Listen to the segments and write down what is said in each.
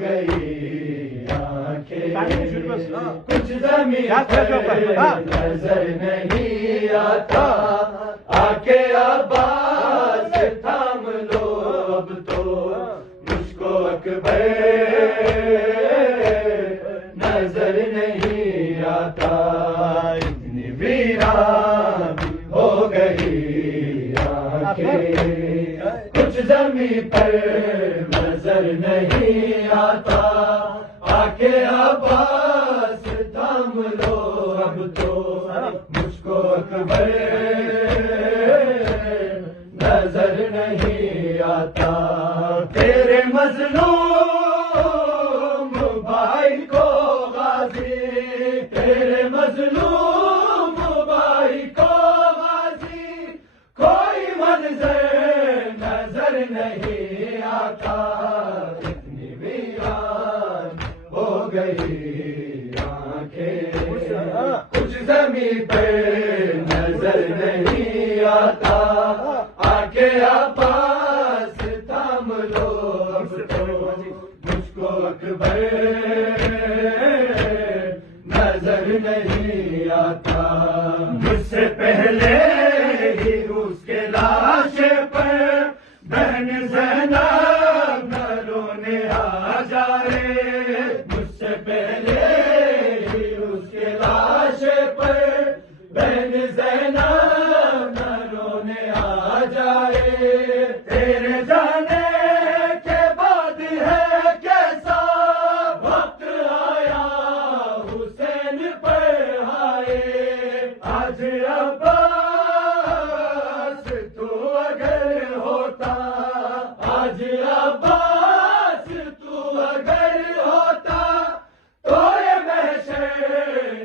گئی آنکھیں، کچھ زمین پر نظر نہیں آتا، آ کے عباس تھام لو اب تو مجھ کو اکبر نظر نہیں آتا، اتنی ویران ہو گئی آنکھیں، کچھ زمین پر نظر نہیں آتا، آ کے عباس تھام لو اب تو مجھ کو اکبر نظر نہیں آتا، تیرے مظلوم بھائی کو غازی، تیرے مظلوم بھائی کو غازی، کوئی منظر نظر نہیں آتا، اتنی ویران ہو گئی آنکھیں، کچھ زمین پر نظر نہیں آتا، آ کے عباس تھام لو اب تو مجھ کو اکبر نظر نہیں آتا، مجھ سے پہلے ہی اس کے لاش پر بہن زینب نہ رونے آ جائے، مجھ سے پہلے ہی اس کے لاش پر بہن زینب نہ رونے آ جائے، تیرے جانے کے بعد ہے کیسا وقت آیا حسین پر آئے، آج عباس تو اگر ہوتا، آج عباس تو اگر ہوتا تو یہ محشر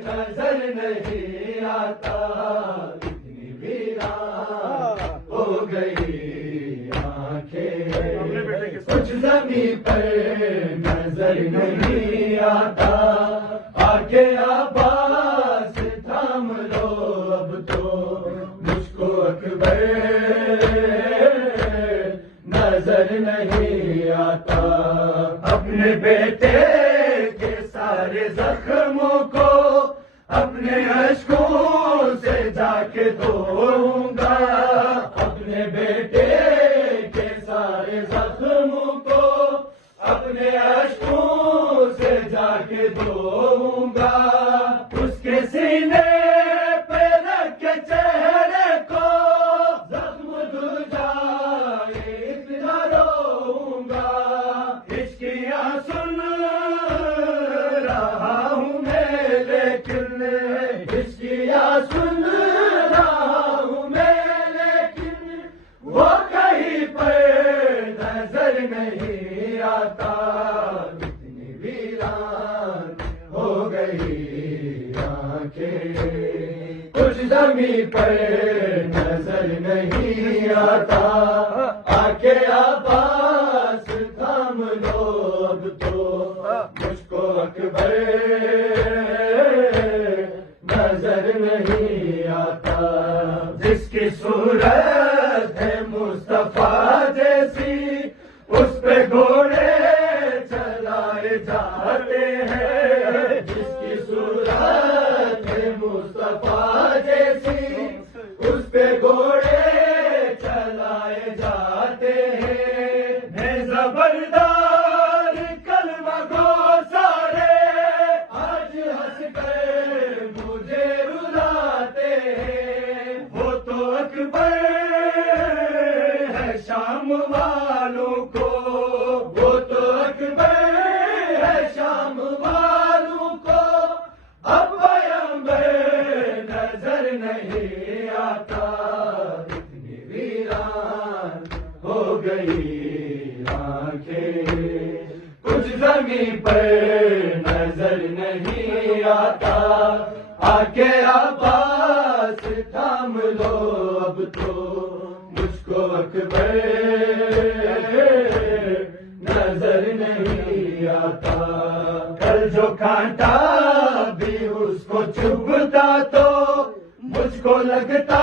نظر نہیں آتا، اتنی ویران ہو گئی آنکھیں، کچھ زمین پر نظر نہیں آتا، آ کے عباس تھام لو اب تو مجھ کو اکبر نظر نہیں آتا، اپنے بیٹے کے سارے زخموں کو اپنے اشکوں سے جا کے دھوؤں گا، اپنے بیٹے کے سارے زخموں کو اپنے اشکوں سے جا کے دھوؤں گا، اس کے سینے پہ رکھ کے چہرے کو زخم دھل جائے اتنا روؤں گا، عشقیاں سن رہا ہوں میں لیکن، عشقیاں سن رہا ہوں میں لیکن، وہ کہیں پر نظر نہیں آتا، اتنی ویران ہو گئی آنکھیں، کچھ زمین پر نظر نہیں آتا، آ کے عباس تھام لو اب تو مجھ کو اکبر نظر نہیں آتا، جس کی صورت ہے مصطفیٰ جیسی اس پہ گھوڑے چلائے جاتے ہیں، جس کی صورت ہے مصطفیٰ جیسی اس پہ گھوڑے چلائے جاتے ہیں، میں زبردار کلمہ گو سارے آج ہنس کر مجھے رلاتے ہیں، وہ تو اکبر ہے شام والوں کو، وہ تو اکبر ہے شام والوں کو، اب پیغمبر نظر نہیں آتا، اتنی ویران ہو گئی آنکھیں، کچھ زمین پر نظر نہیں آتا، آ کے عباس تھام لو اب تو مجھ کو اکبر نظر نہیں آتا، کل جو کانٹا بھی اس کو چبھتا تو مجھ کو لگتا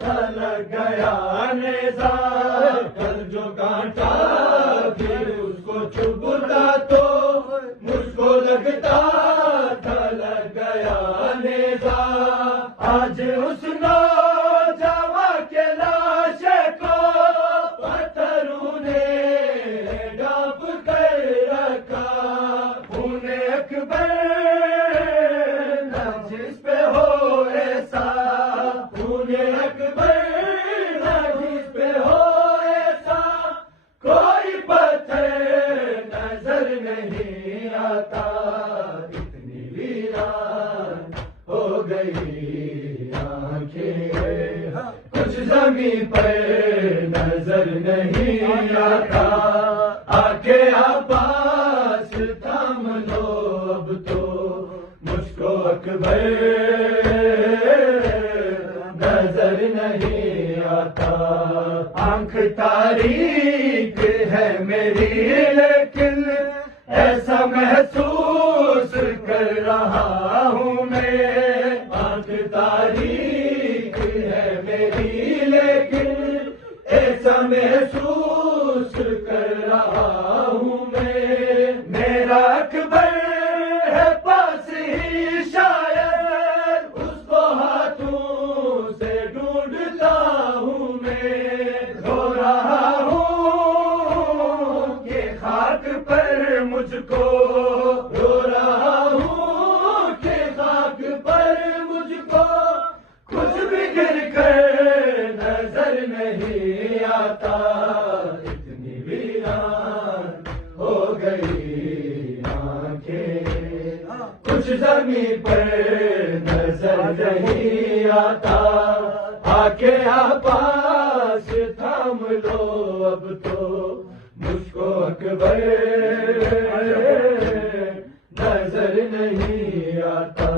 تھا لگ گیا نیزہ، کل جو کانٹا بھی اس کو چبھتا تو عباس تھام لو اب تو مجھ کو اکبر نظر نہیں آتا. آنکھ تاریک ہے میری لیکن ایسا محسوس کر رہا ہوں میں. آنکھ تاریک ہے میری لیکن ایسا محسوس کر رہا ہوں میں. میرا اکبر ہے پاس ہی شاید اس کو ہاتھوں سے ڈھونڈتا ہوں میں. رو رہا ہوں کہ خاک پر مجھ کو، رو رہا ہوں کہ خاک پر مجھ کو کچھ بھی گر کر نظر نہیں آتا. اتنی ویران ہو گئی آنکھیں، کچھ زمین پر نظر نہیں آتا. آ کے عباس تھام لو اب تو مجھ کو اکبر نظر نہیں آتا.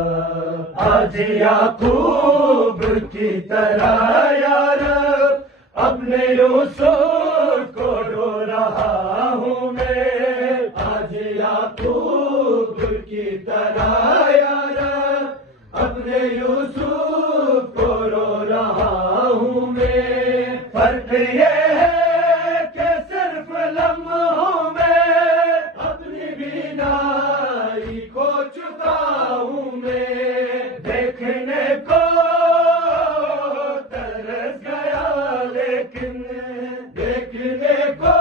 آج یعقوب کی طرح یا رب اپنے یوسف کو رو رہا ہوں میں. آج یعقوب کی طرح یا رب اپنے یوسف کو رو رہا ہوں میں. فرق یہ ہے کہ صرف لمحوں میں اپنی بینائی کھو چکا ہوں میں. دیکھنے کو ترس گیا لیکن، دیکھنے کو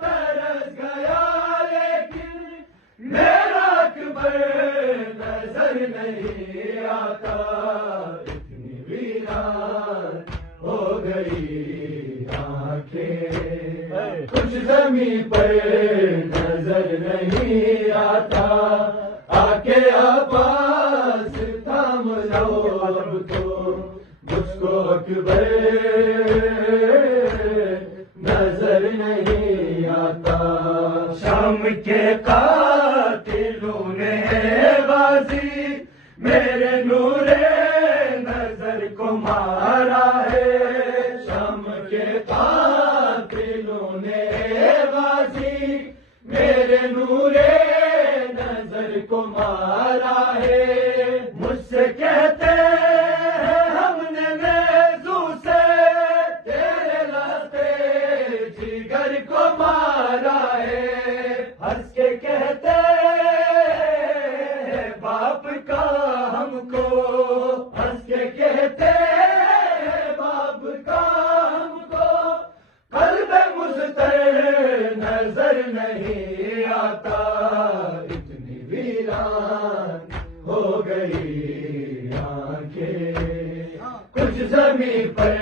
ترس گیا لیکن میرا اکبر نظر نہیں آتا. اتنی ویران ہو گئی آنکھیں، کچھ زمین پر نظر نہیں آتا. آ کے عباس تھام لو اب تو مجھ کو اکبر نظر نہیں آتا. شام کے قاتلوں نے بازی میرے نور نظر کو مارا ہے. شام کے قاتلوں نے بازی میرے نور نظر کو مارا ہے. مجھ سے کہتے ہیں ہم نے نیزو سے تیرے لاستے جگر کو مارا ہے. ہنس کے کہتے ہیں باپ کا ہم کو، ہنس کے کہتے ہیں باپ کا ہم کو. قلب مضطر نظر نہیں آتا. اتنی ویران ہو گئی آنکھیں، کچھ زمین پر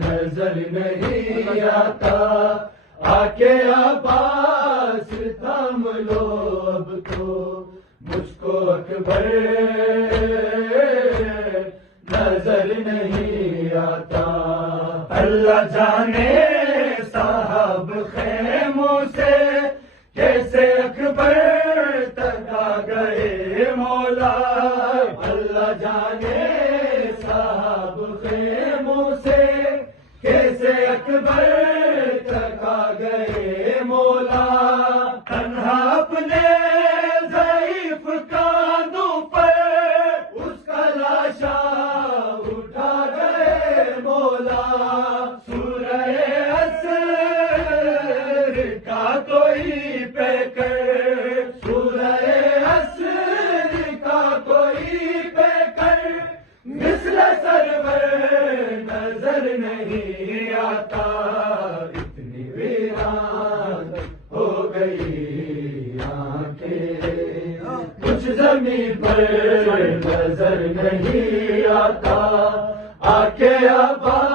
نظر نہیں آتا. آ کے عباس تھام لو اب تو مجھ کو اکبر نظر نہیں آتا. اللہ جانے صاحب خیموں سے کیسے اکبر تک آ گئے مولا. اللہ جانے صاحب خیموں سے کیسے اکبر تک آ گئے مولا. تنہا اپنے ضعیف کانوں پر اس کا لاشا اٹھا گئے مولا. سورہ عصر کا کوئی پیکر، سورہ عصر کا کوئی پیکر مثل سرور نظر نہیں آتا. اتنی ویران ہو گئی آنکھیں، کچھ زمین پر نظر نہیں آتا. آ کے عباس